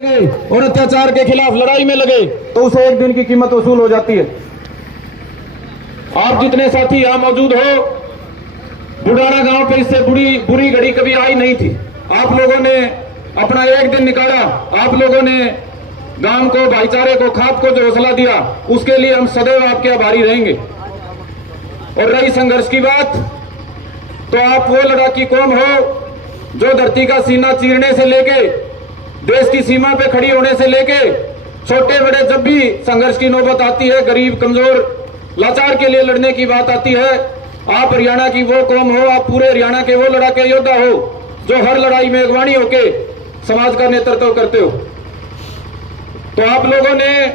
और अत्याचार के खिलाफ लड़ाई में लगे तो उसे एक दिन की कीमत वसूल हो जाती है। आप जितने साथी यहां मौजूद हो, बुढ़ाना गांव पे इससे बुरी घड़ी कभी आई नहीं थी। आप लोगों ने अपना एक दिन निकाला, आप लोगों ने गांव को, भाईचारे को, खाप को जो हौसला दिया, उसके लिए हम सदैव आपके आभारी रहेंगे। और रही संघर्ष की बात, तो आप वो लड़ाकी कौम हो जो धरती का सीना चीरने से लेके देश की सीमा पे खड़ी होने से लेके छोटे बड़े जब भी संघर्ष की नौबत आती है, गरीब कमजोर लाचार के लिए लड़ने की बात आती है, आप हरियाणा की वो कौम हो, आप पूरे हरियाणा के वो लड़ाके योद्धा हो जो हर लड़ाई में अगवानी होके समाज का नेतृत्व करते हो। तो आप लोगों ने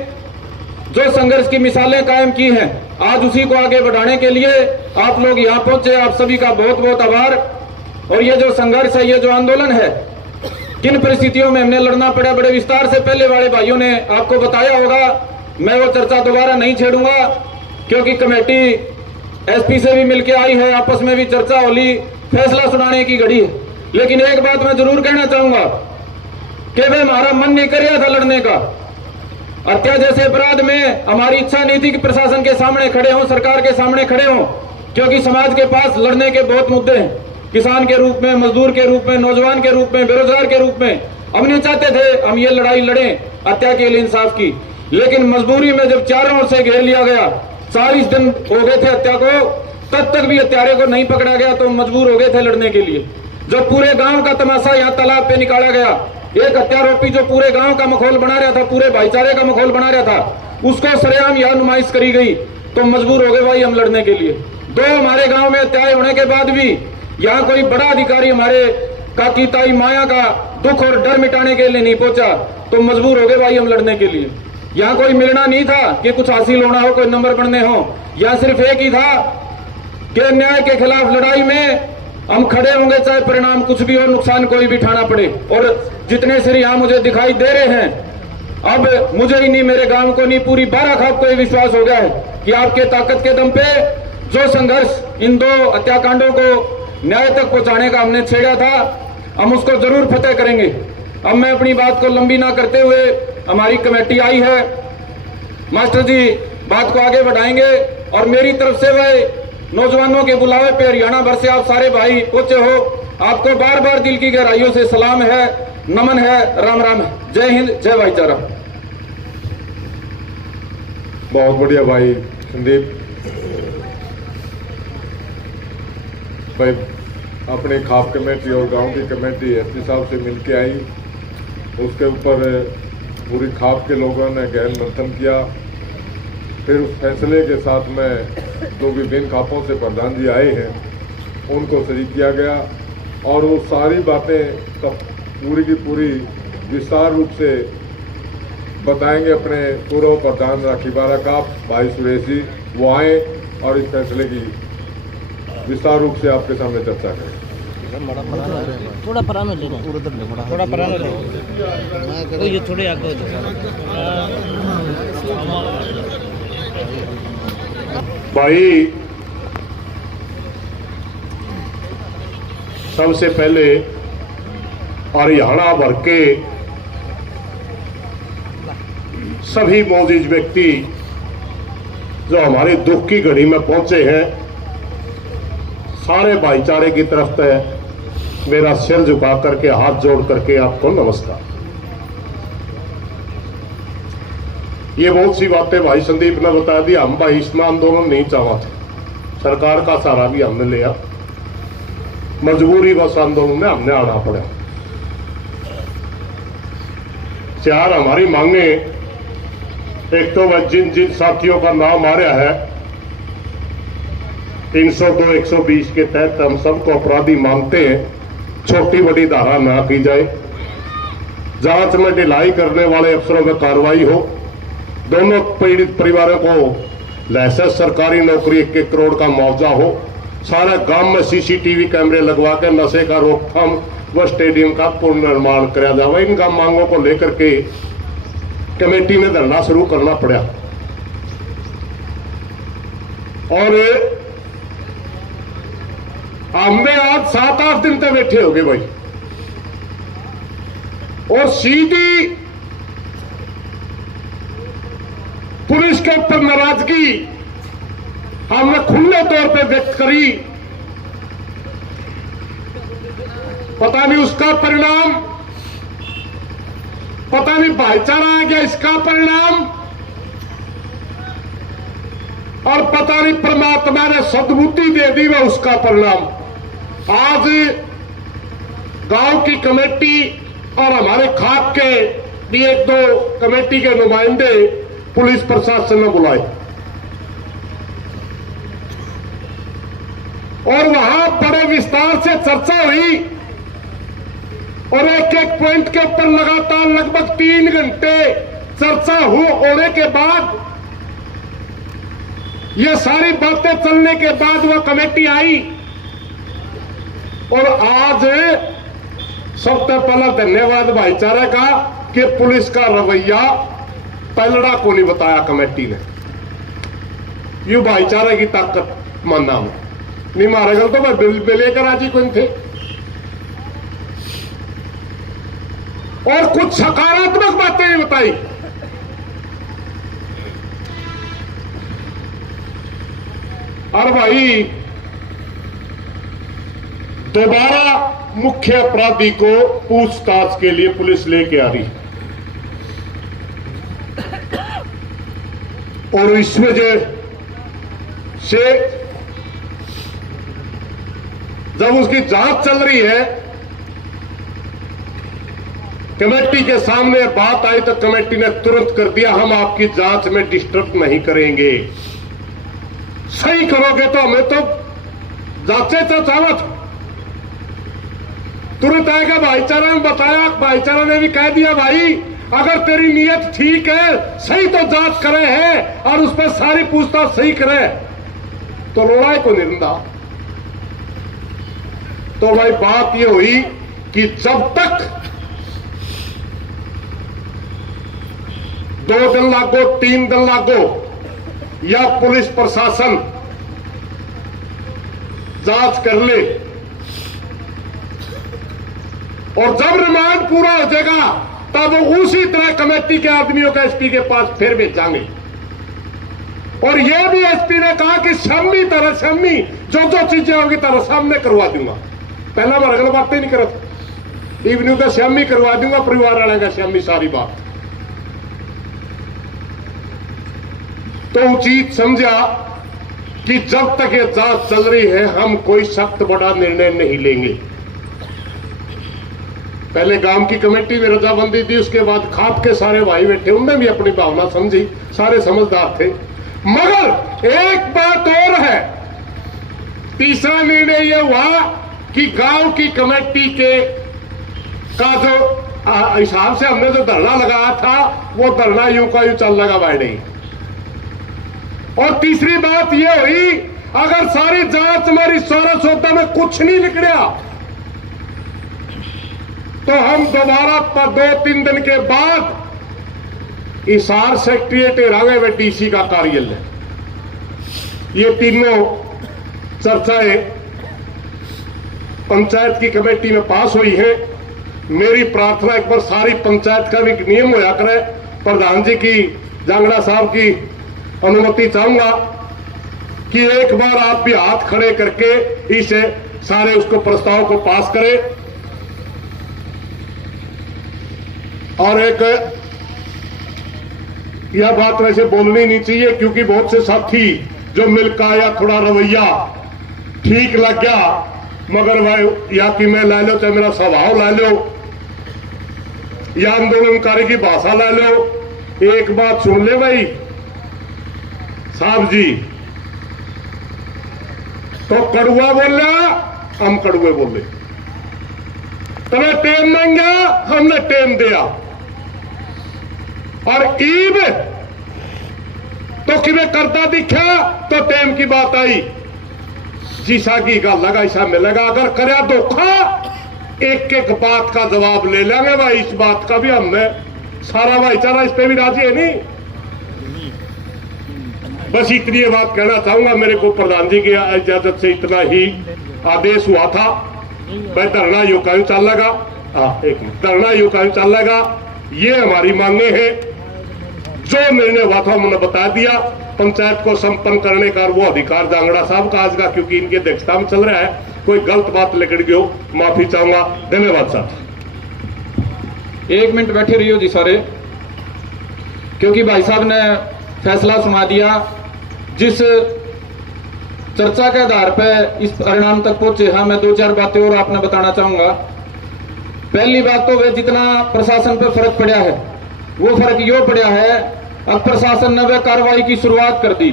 जो संघर्ष की मिसालें कायम की हैं, आज उसी को आगे बढ़ाने के लिए आप लोग यहाँ पहुंचे। आप सभी का बहुत बहुत आभार। और ये जो संघर्ष है, ये जो आंदोलन है, किन परिस्थितियों में हमने लड़ना पड़ा, बड़े विस्तार से पहले वाले भाइयों ने आपको बताया होगा। मैं वो चर्चा दोबारा नहीं छेड़ूंगा, क्योंकि कमेटी एसपी से भी मिलकर आई है, आपस में भी चर्चा होली, फैसला सुनाने की घड़ी है। लेकिन एक बात मैं जरूर कहना चाहूंगा कि भाई हमारा मन नहीं कर रहा था लड़ने का। हत्या जैसे अपराध में हमारी इच्छा नहीं थी कि प्रशासन के सामने खड़े हों, सरकार के सामने खड़े हों, क्योंकि समाज के पास लड़ने के बहुत मुद्दे हैं। किसान के रूप में, मजदूर के रूप में, नौजवान के रूप में, बेरोजगार के रूप में हम नहीं चाहते थे हम ये लड़ाई लड़ें हत्या के लिए, इंसाफ की। लेकिन मजबूरी में जब चारों ओर से घेर लिया गया, 40 दिन हो गए थे हत्या को, तब तक भी हत्यारे को नहीं पकड़ा गया, तो मजबूर हो गए थे लड़ने के लिए। जब पूरे गांव का तमाशा यहाँ तालाब पे निकाला गया, एक हत्यारोपी जो पूरे गांव का माहौल बना रहा था, पूरे भाईचारे का माहौल बना रहा था, उसको सरेआम यहाँ नुमाइश करी गई, तो मजबूर हो गए भाई हम लड़ने के लिए। दो हमारे गांव में हत्याएं होने के बाद भी यहाँ कोई बड़ा अधिकारी हमारे काकी ताई माया का दुख और डर मिटाने के लिए नहीं पहुंचा, तो मजबूर हो गए भाई हम लड़ने के लिए। यहाँ कोई मिलना नहीं था कि कुछ हासिल होना हो, कोई नंबर बनने हो, यहाँ सिर्फ एक ही था कि अन्याय के खिलाफ लड़ाई में हम खड़े होंगे, चाहे परिणाम कुछ भी हो, नुकसान कोई भी उठाना पड़े। और जितने सिर यहाँ मुझे दिखाई दे रहे हैं, अब मुझे ही नहीं, मेरे गांव को नहीं, पूरी 12 खाप को विश्वास हो गया है कि आपके ताकत के दम पे जो संघर्ष इन 2 हत्याकांडों को न्याय तक पहुंचाने का हमने छेड़ा था, हम उसको जरूर फतेह करेंगे। अब मैं अपनी बात को लंबी ना करते हुए, हमारी कमेटी आई है, मास्टर जी बात को आगे बढ़ाएंगे। और मेरी तरफ से वह नौजवानों के बुलावे पे हरियाणा भर से आप सारे भाई पहुंचे हो, आपको बार बार दिल की गहराइयों से सलाम है, नमन है, राम राम है। जय हिंद, जय भाईचारा। बहुत बढ़िया भाई संदीप भाई, अपनी खाप कमेटी और गांव की कमेटी एसपी साहब से मिलके आई, उसके ऊपर पूरी खाप के लोगों ने गहन मंथन किया। फिर उस फैसले के साथ में जो विभिन्न खापों से प्रधान जी आए हैं उनको शरीक किया गया, और वो सारी बातें तब पूरी की पूरी विस्तार रूप से बताएंगे अपने पूर्व प्रधान राखीबारा का भाई सुरेश जी। वो आए और इस फैसले की विस्तार रूप से आपके सामने चर्चा करें। थोड़ा परानो ले लो, थोड़ा परानो ले लो, ये थोड़े आगे हो जाओ भाई। सबसे पहले हरियाणा भर के सभी मौजूद व्यक्ति जो हमारे दुख की घड़ी में पहुंचे हैं, सारे भाईचारे की तरफ से मेरा सिर झुका करके, हाथ जोड़ करके आपको नमस्कार। ये बहुत सी बातें भाई संदीप ने बता दी। हम भाई इसमें आंदोलन नहीं चाहा थे, सरकार का सहारा भी हमने लिया, मजबूरी बस आंदोलन में हमने आना पड़ा। 4 हमारी मांगे, एक तो वह जिन जिन साथियों का नाम आ रहा है 302, 120 के तहत हम सबको अपराधी मानते हैं, छोटी बड़ी धारा ना की जाए, जांच में ढिलाई करने वाले अफसरों पर कार्रवाई हो, दोनों पीड़ित परिवारों को लाइसेंस सरकारी नौकरी 1 करोड़ का मुआवजा हो, सारा गांव में सीसीटीवी कैमरे लगवा के नशे का रोकथाम व स्टेडियम का पुनर्निर्माण कराया जाए। इन मांगों को लेकर के कमेटी ने धरना शुरू करना पड़ा। और हमने आज 7-8 दिन तक बैठे हो गए भाई, और सीधी पुलिस के ऊपर नाराजगी हमने खुले तौर पे व्यक्त करी। पता नहीं उसका परिणाम, पता नहीं भाईचारा आ गया इसका परिणाम, और पता नहीं परमात्मा ने सद्बुद्धि दे दी वह उसका परिणाम। आज गांव की कमेटी और हमारे खाप के भी एक दो कमेटी के नुमाइंदे पुलिस प्रशासन ने बुलाए और वहां बड़े विस्तार से चर्चा हुई और एक एक पॉइंट के ऊपर लगातार लगभग 3 घंटे चर्चा होने के बाद, ये सारी बातें चलने के बाद वह कमेटी आई। और आज सबसे पहला धन्यवाद भाईचारे का कि पुलिस का रवैया पलड़ा को नहीं बताया कमेटी ने। यू भाईचारे की ताकत मानना मैं नहीं, मारे गल तो मैं बिल लेकर आज ही कौन थे। और कुछ सकारात्मक बातें भी बताई। और भाई दोबारा मुख्य अपराधी को पूछताछ के लिए पुलिस लेके आ रही, और इस वजह से जब उसकी जांच चल रही है, कमेटी के सामने बात आई तो कमेटी ने तुरंत कर दिया, हम आपकी जांच में डिस्टर्ब नहीं करेंगे, सही करोगे तो हमें तो जांचे तो चावत। तुरंत आएगा भाईचारा ने बताया, भाईचारा ने भी कह दिया भाई अगर तेरी नीयत ठीक है, सही तो जांच करे है और उस पर सारी पूछताछ सही करे तो रोड़ा को निरंदा। तो भाई बात यह हुई कि जब तक 2 दिन लागो 3 दिन लागो या पुलिस प्रशासन जांच कर ले, और जब रिमांड पूरा हो जाएगा तब उसी तरह कमेटी के आदमियों का एसपी के पास फिर भेजांगे। और यह भी एसपी ने कहा कि शामी तरह शामी जो चीजें होगी तरह सामने करवा दूंगा। पहला मैं अगला बातें नहीं करता, इवनिंग का शामी करवा दूंगा, परिवार वाले का शामी, सारी बात। तो उचित समझा कि जब तक ये जांच चल रही है हम कोई सख्त बड़ा निर्णय नहीं लेंगे। पहले गांव की कमेटी में रजाबंदी दी, उसके बाद खाप के सारे भाई बैठे, उनने भी अपनी भावना समझी, सारे समझदार थे। मगर एक बात और है, तीसरा निर्णय यह हुआ कि गांव की कमेटी के का जो हिसाब से हमने जो धरना लगाया था वो धरना यूं का यूं चल लगा भाई नहीं। और तीसरी बात यह हुई अगर सारी जांच हमारी सारा सौदा में कुछ नहीं निकला तो हम दोबारा 2-3 दिन के बाद हिसार सेक्रेटेरिएट रांगे व डीसी का कार्यालय, ये तीनों चर्चाएं पंचायत की कमेटी में पास हुई है। मेरी प्रार्थना एक बार सारी पंचायत का भी नियम होया करे, प्रधान जी की, जांगड़ा साहब की अनुमति चाहूंगा कि एक बार आप भी हाथ खड़े करके इसे सारे उसको प्रस्ताव को पास करें। और एक यह बात वैसे बोलनी नहीं चाहिए क्योंकि बहुत से साथी जो मिलका या थोड़ा रवैया ठीक लग गया, मगर वह या कि मैं ला लो चाहे मेरा स्वभाव ला लो या आंदोलनकारी की भाषा ला लो, एक बात सुन ले भाई साहब जी, तो कड़ुआ बोला हम कड़ुए बोले, तुम्हें टेम मांगा हमने टेम दिया, और ईब तो किमें करता दिखा तो टेम की बात आई, जिसा की गल लगा ऐसा मिलेगा, अगर करया धोखा एक एक बात का जवाब ले लेंगे भाई। इस बात का भी हमने सारा भाईचारा इस पे भी राजी है नहीं। बस इतनी बात कहना चाहूंगा, मेरे को प्रधान जी की इजाजत से इतना ही आदेश हुआ था। मैं धरना यूं चल लगा, एक धरना यूं चल लगा, ये हमारी मांगे हैं। जो निर्णय हुआ था उन्होंने बता दिया। पंचायत को संपन्न करने का वो अधिकार जांगड़ा साहब का आज का, क्योंकि इनकी अध्यक्षता में चल रहा है। कोई गलत बात निकल गई हो माफी चाहूंगा। धन्यवाद साहब। 1 मिनट बैठे रहियो जी सारे, क्योंकि भाई साहब ने फैसला सुना दिया। जिस चर्चा के आधार पर इस परिणाम तक पहुंचे, हाँ मैं 2-4 बातें और आपने बताना चाहूंगा। पहली बात तो वे जितना प्रशासन पर फर्क पड़ा है, वो फर्क यो पड़ा है, अब प्रशासन ने वह कार्रवाई की शुरुआत कर दी।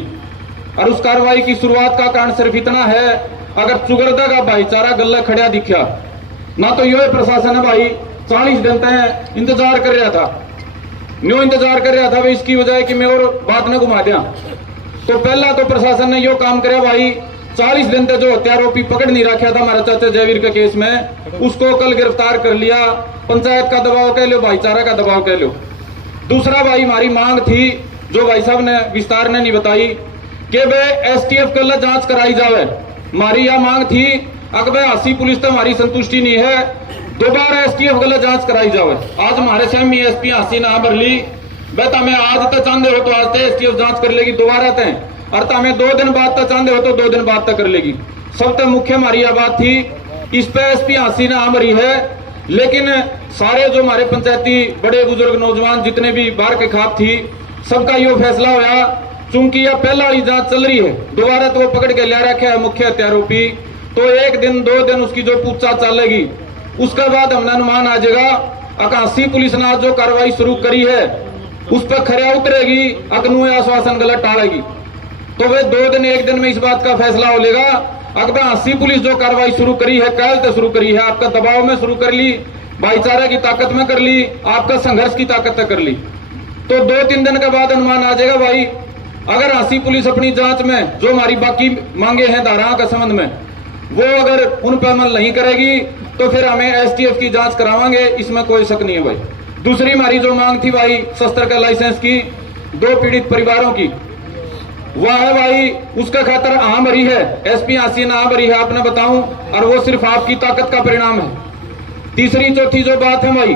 और उस कार्रवाई की शुरुआत का कारण सिर्फ इतना है, अगर चुगरदा का भाईचारा गल्ला खड़ा दिखा ना, तो यो प्रशासन है भाई 40 दिन तक इंतजार कर रहा था। न्यू इंतजार कर रहा था वे इसकी वजह कि मैं और बात न घुमा दिया। तो पहला तो प्रशासन ने यो काम करे भाई, 40 दिन तक जो हत्यारोपी पकड़ नहीं रखा था हमारे चाचा जयवीर के केस में, उसको कल गिरफ्तार कर लिया। पंचायत का दबाव कह लो, भाईचारा का दबाव कह लो। दूसरा भाई हमारी मांग थी, जो भाई साहब ने विस्तार ने नहीं बताई, कि वे STF कल जांच कराई जावे। हमारी यह मांग थी, अगर 80 पुलिस तो हमारी संतुष्टि नहीं है, दोबारा STF कल जांच कराई जावे। आज हमारे सहमी SP हंसी ना भरली, बेटा मैं आज तक चाहते हो तो आज तक STF जांच कर लेगी दोबारा तय, और हमें 2 दिन बाद तक चाहते हो तो 2 दिन बाद तक कर लेगी। सबसे मुख्य हमारी यह बात थी, इस पे SP हंसी ना भरी है, लेकिन सारे जो हमारे पंचायती बड़े बुजुर्ग नौजवान जितने भी बाहर के खाप थी, सबका यो फैसला होया, चूंकि यह पहला वाली जांच चल रही है, दोबारा तो वो पकड़ के लिया रखा है मुख्य हत्यारोपी, तो 1 दिन 2 दिन उसकी जो पूछताछ चलेगी, उसके बाद हमने अनुमान आ जाएगा। 81 पुलिस ने जो कार्रवाई शुरू करी है उस पर खरा उतरेगी, अकनू आश्वासन गलत टालेगी, तो वे 2 दिन 1 दिन में इस बात का फैसला हो लेगा। अगर 80 पुलिस जो कार्रवाई शुरू करी है, कल तो शुरू करी है, आपका दबाव में शुरू कर ली, भाईचारे की ताकत में कर ली, आपका संघर्ष की ताकत में कर ली, तो 2-3 दिन के बाद अनुमान आ जाएगा भाई। अगर 80 पुलिस अपनी जांच में जो हमारी बाकी मांगे हैं धाराओं के संबंध में, वो अगर उन पर अमल नहीं करेगी, तो फिर हमें STF की जांच करावांगे, इसमें कोई शक नहीं है भाई। दूसरी हमारी जो मांग थी भाई शस्त्र का लाइसेंस की, 2 पीड़ित परिवारों की, वह है भाई, उसका खातर आम भरी है, SP हंसी ना भरी है आपने बताऊं, और वो सिर्फ आपकी ताकत का परिणाम है। तीसरी चौथी जो बात है भाई,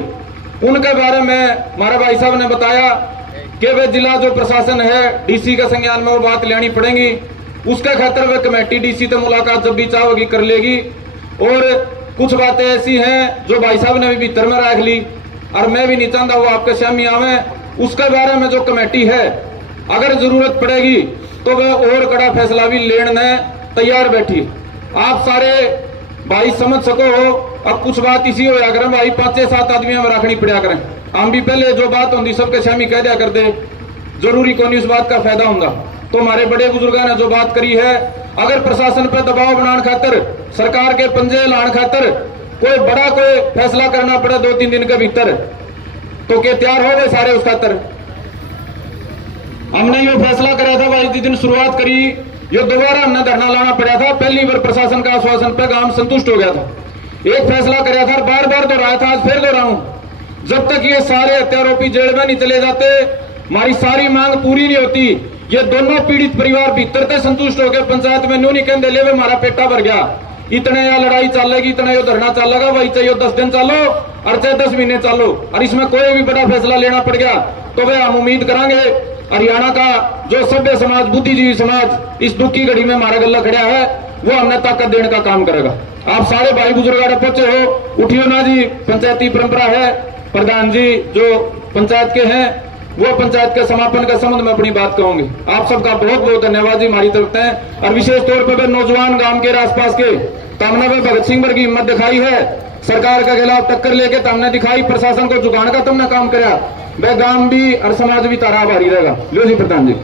उनके बारे में हमारे भाई साहब ने बताया कि वे जिला जो प्रशासन है, DC के संज्ञान में वो बात लेनी पड़ेगी, उसके खातर वे कमेटी DC से मुलाकात जब भी चाहोगी कर लेगी। और कुछ बातें ऐसी हैं जो भाई साहब ने भी भीतर में रख ली, और मैं भी नहीं चाहता वो आपके सामने आवे। उसके बारे में जो कमेटी है, अगर जरूरत पड़ेगी तो वह और कड़ा फैसला भी लेने तैयार बैठी। आप सारे भाई समझ सको हो, अब कुछ बात इसी हो करें भाई, 5-7 आदमी हम रखनी पड़ा करें, हम भी पहले जो बात होती सबके सामने कह दिया कर दे, जरूरी कौन इस बात का फायदा होगा। तो हमारे बड़े बुजुर्गों ने जो बात करी है, अगर प्रशासन पर दबाव बनाने खातर, सरकार के पंजे लाने खातर कोई बड़ा कोई फैसला करना पड़े 2-3 दिन के भीतर, तो क्या तैयार हो गए सारे उस खातर? हमने ये फैसला करा था भाई, जिस दिन शुरुआत करी, ये दोबारा हमने धरना लाना पड़ा था। पहली बार प्रशासन का आश्वासन पे गांव संतुष्ट हो गया था, एक फैसला करा था, बार बार दोहराया था, आज फिर दोहराऊं, जब तक ये सारे हत्यारोपी जेल में नहीं चले जाते, हमारी सारी मांग पूरी नहीं होती। ये दोनों पीड़ित परिवार भीतर से संतुष्ट हो गए, पंचायत में न्यू नहीं कहते ले हमारा पेटा भर गया, इतने या लड़ाई चलेगी, इतना यो धरना चलेगा भाई, चाहे 10 दिन चलो और चाहे 10 महीने चलो, और इसमें कोई भी बड़ा फैसला लेना पड़ गया तो वे हम उम्मीद करेंगे हरियाणा का जो सभ्य समाज, बुद्धिजीवी समाज इस दुख की घड़ी में हमारा गला खड़ा है, वो हमने ताकत देने का काम करेगा। आप सारे भाई बुजुर्ग पहुंचे हो, उठियो ना जी, पंचायती परंपरा है, प्रधान जी जो पंचायत के हैं वो पंचायत के समापन के संबंध में अपनी बात कहूंगी। आप सबका बहुत बहुत धन्यवाद जी हमारी तरफ से, और विशेष तौर पर नौजवान गांव के आसपास के तामना में भगत सिंह की हिम्मत दिखाई है, सरकार के खिलाफ टक्कर लेके तुमने दिखाई, प्रशासन को झुकाने का तुमने काम कराया, वह गांव भी और समाज भी तारा भारी रहेगा। लो जी प्रधान जी।